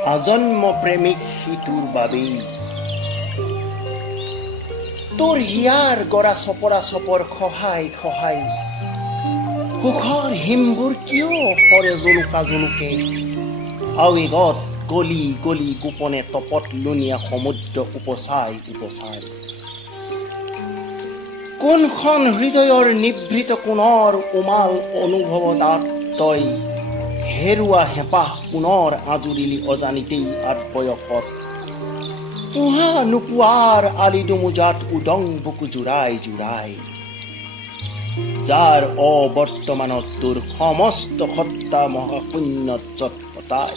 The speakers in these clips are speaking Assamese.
আজন্ম প্ৰেমিক সিটোৰ বাবেই তোৰ হিয়াৰ গৰা চপৰা চপৰ খহাই খহাই সুখৰ হিমবোৰ কিয় সৰে জলুকা জলুকে আৱেগত গলি গলি গোপনে তপত লুনিয়া সমুদ্ৰ উপচাই উপচাই কোনখন হৃদয়ৰ নিভৃত কোণৰ উমাল অনুভৱ তাত তই হেৰুৱা হেঁপাহ পুনৰ আজুৰিলি অজানিতেই আত্মবয়সত পোহা নোপোৱাৰ আলি দুমোজাত উদং বুকু জোৰাই জোৰাই যাৰ অবৰ্তমানত তোৰ সমস্ত সত্তা মহাশূন্যত চটপটাই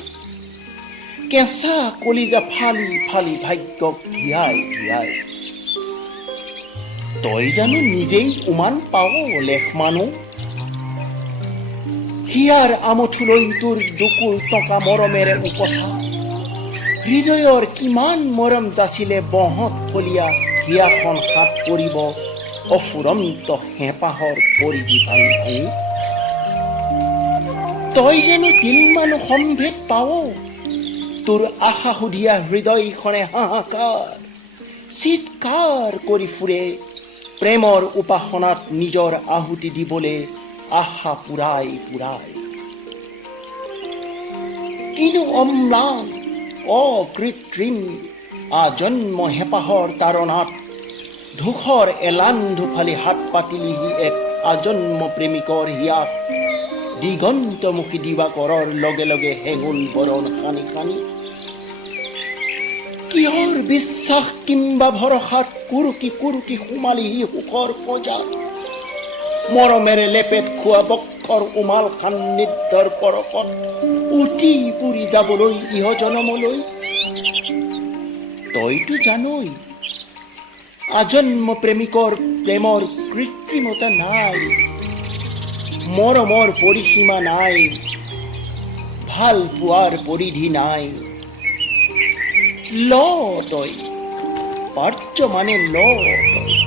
কেঁচা কলিজা ফালি ফালি ভাগ্যক ধিয়াই ধিয়াই তই জানো নিজেই উমান পাৱ লেখ মানুহ হিয়াৰ আমঠুলৈ তোৰ দুকুল টকা মৰমেৰে উপচা হৃদয়ৰ কিমান মৰম যাচিলে বহত ফলীয়া হিয়াখন হাত পৰিব অফুৰন্ত হেঁপাহৰ পৰিধি ভাঙি ভাঙি তই জানো তিলমানো সম্ভেদ পাৱ তোৰ আশা সুধিয়া হৃদয়খনে হাহাকাৰ চিৎকাৰ কৰি ফুৰে প্ৰেমৰ উপাসনাত নিজৰ আহুতি দিবলৈ আশা পুৰাই পুৰাই কিনো অম্লান অকৃত্ৰিম আজন্ম হেঁপাহৰ তাৰণাত ধূসৰ এলান ধুফালি হাত পাতিলিহি এক আজন্ম প্ৰেমিকৰ হিয়াত দিগন্তমুখী দিবাকৰৰ লগে লগে হেঙুল বৰণ খানি খানি কিহৰ বিশ্বাস কিম্বা ভৰসাত কুৰুকি কুৰুকি সোমালিহি সুখৰ পঁজাত মৰমেৰে লেপেট খোৱা বক্ষৰ উমাল সান্নিধ্যৰ পৰশত উঠি পুৰি যাবলৈ ইহ জনমলৈ তইতো জানই আজন্ম প্ৰেমিকৰ প্ৰেমৰ কৃত্ৰিমতা নাই মৰমৰ পৰিসীমা নাই ভাল পোৱাৰ পৰিধি নাই ল তই পাৰ্য মানে ল তই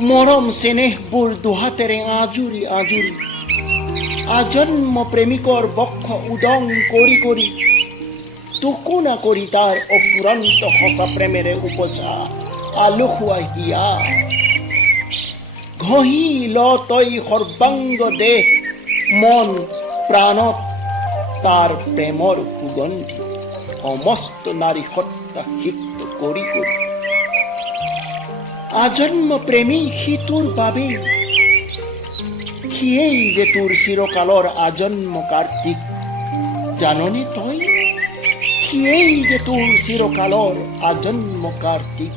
মৰম চেনেহবোৰ দুহাতেৰে আজুৰি আজুৰি আজন্ম প্ৰেমিকৰ বক্ষ উদং কৰি কৰি টুকুনা কৰি তাৰ অফুৰন্ত সঁচা প্ৰেমেৰে উপচা আলসুৱা হিয়া ঘঁহি ল তই সৰ্বাংগ দেহ মন প্ৰাণত তাৰ প্ৰেমৰ সুগন্ধি সমস্ত নাৰী সত্তা সিক্ত কৰি কৰি আজন্ম প্ৰেমী সি তোৰ বাবেই সিয়েই যে তোৰ চিৰকালৰ আজন্ম কাৰ্তিক জাননে তই সিয়েই যে তোৰ চিৰকালৰ আজন্ম কাৰ্তিক